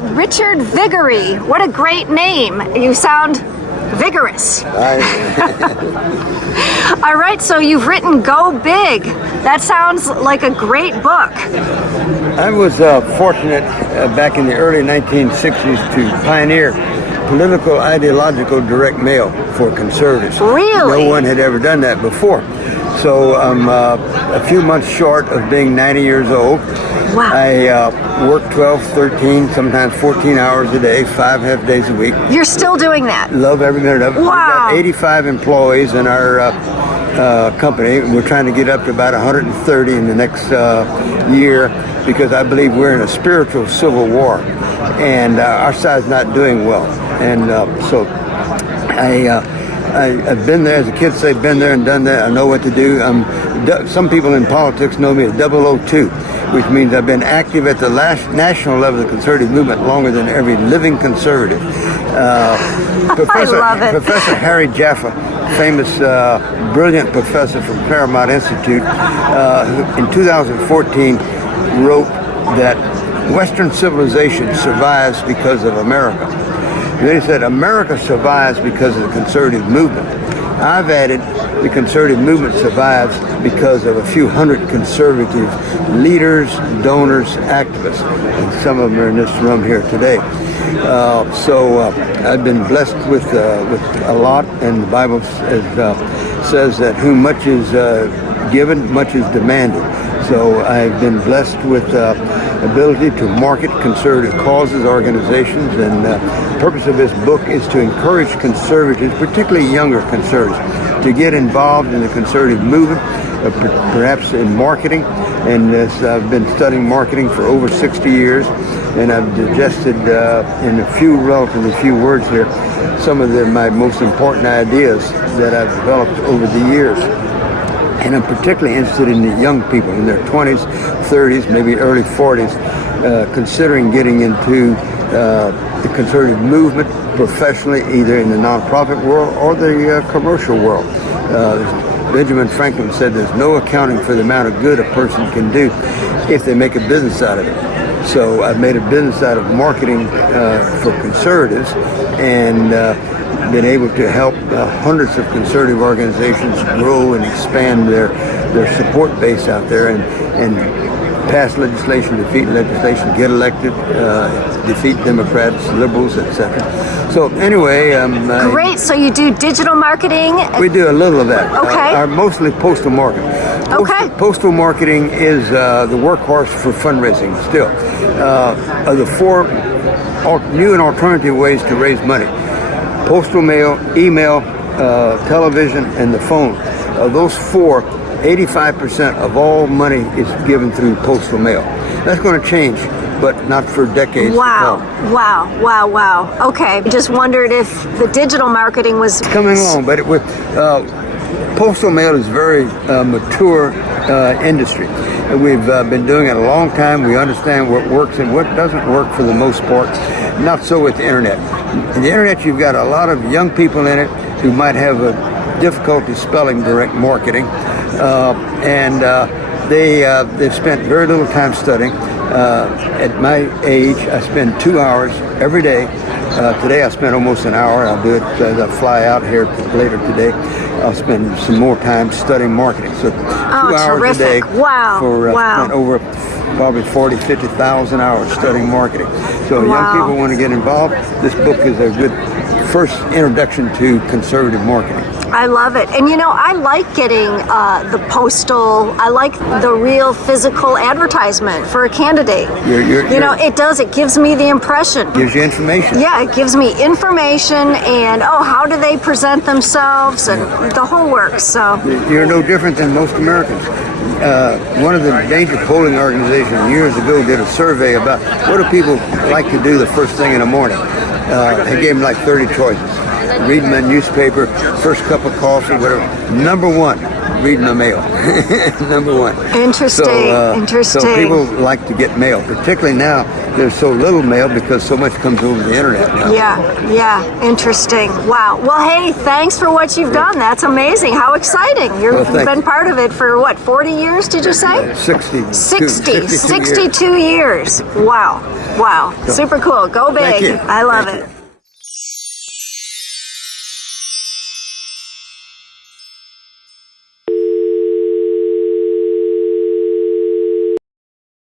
right, Richard Vigory. What a great name. You sound vigorous. All right, so you've written Go Big. That sounds like a great book. I was fortunate back in the early 1960s to pioneer political ideological direct mail for conservatives. Really? No one had ever done that before. So I'm a few months short of being 90 years old. Wow. I work 12, 13, sometimes 14 hours a day, 5.5 days a week. You're still doing that? Love every minute of it. Wow. We've got 85 employees in our company. We're trying to get up to about 130 in the next year because I believe we're in a spiritual civil war and our side's not doing well. And so I've been there, as the kids say, been there and done that. I know what to do. Some people in politics know me as 002, which means I've been active at the national level of the conservative movement longer than every living conservative. Professor Harry Jaffa, famous, brilliant professor from Claremont Institute, who in 2014 wrote that Western civilization survives because of America. And then he said, America survives because of the conservative movement. I've added, the conservative movement survives because of a few hundred conservative leaders, donors, activists. And some of them are in this room here today. So I've been blessed with a lot, and the Bible says that whom much is given, much is demanded. So I've been blessed with ability to market conservative causes, organizations, and the purpose of this book is to encourage conservatives, particularly younger conservatives, to get involved in the conservative movement, perhaps in marketing. And I've been studying marketing for over 60 years, and I've digested in a few, relatively few words here, some of my most important ideas that I've developed over the years. And I'm particularly interested in the young people in their 20s, 30s, maybe early 40s, considering getting into the conservative movement professionally, either in the nonprofit world or the commercial world. Benjamin Franklin said there's no accounting for the amount of good a person can do if they make a business out of it. So I've made a business out of marketing for conservatives, and been able to help hundreds of conservative organizations grow and expand their support base out there, and pass legislation, defeat legislation, get elected, defeat Democrats, liberals, etc. So anyway, great. So you do digital marketing? We do a little of that. Okay. Mostly postal marketing. Postal marketing is the workhorse for fundraising still. Of the four new and alternative ways to raise money: postal mail, email, television, and the phone. Those four, 85% of all money is given through postal mail. That's going to change, but not for decades. Wow, wow. Okay, just wondered if the digital marketing was coming along, but postal mail is very mature industry. We've been doing it a long time. We understand what works and what doesn't work for the most part. Not so with the internet. In the internet, you've got a lot of young people in it who might have a difficulty spelling direct marketing, and they've spent very little time studying. At my age, I spend 2 hours every day. Today I spent almost an hour. I'll do it as I fly out here later today. I'll spend some more time studying marketing. So 2 hours terrific. a day. Wow. Spent over probably 50,000 hours studying marketing. So young people want to get involved. This book is a good first introduction to conservative marketing. I love it. And I like getting the postal, I like the real physical advertisement for a candidate. It does, it gives me the impression. Gives you information. Yeah, it gives me information and, how do they present themselves and the whole works. So you're no different than most Americans. One of the major polling organizations years ago did a survey about what do people like to do the first thing in the morning. They gave them like 30 choices. Reading the newspaper, first cup of coffee, whatever. Number one, reading the mail. Number one. Interesting. Interesting. So people like to get mail, particularly now. There's so little mail because so much comes over the internet now. Yeah. Interesting. Wow. Well, hey, thanks for what you've done. That's amazing. How exciting. You've been part of it for what, 40 years, did you say? 62 years. Wow. Super cool. Go big. I love it.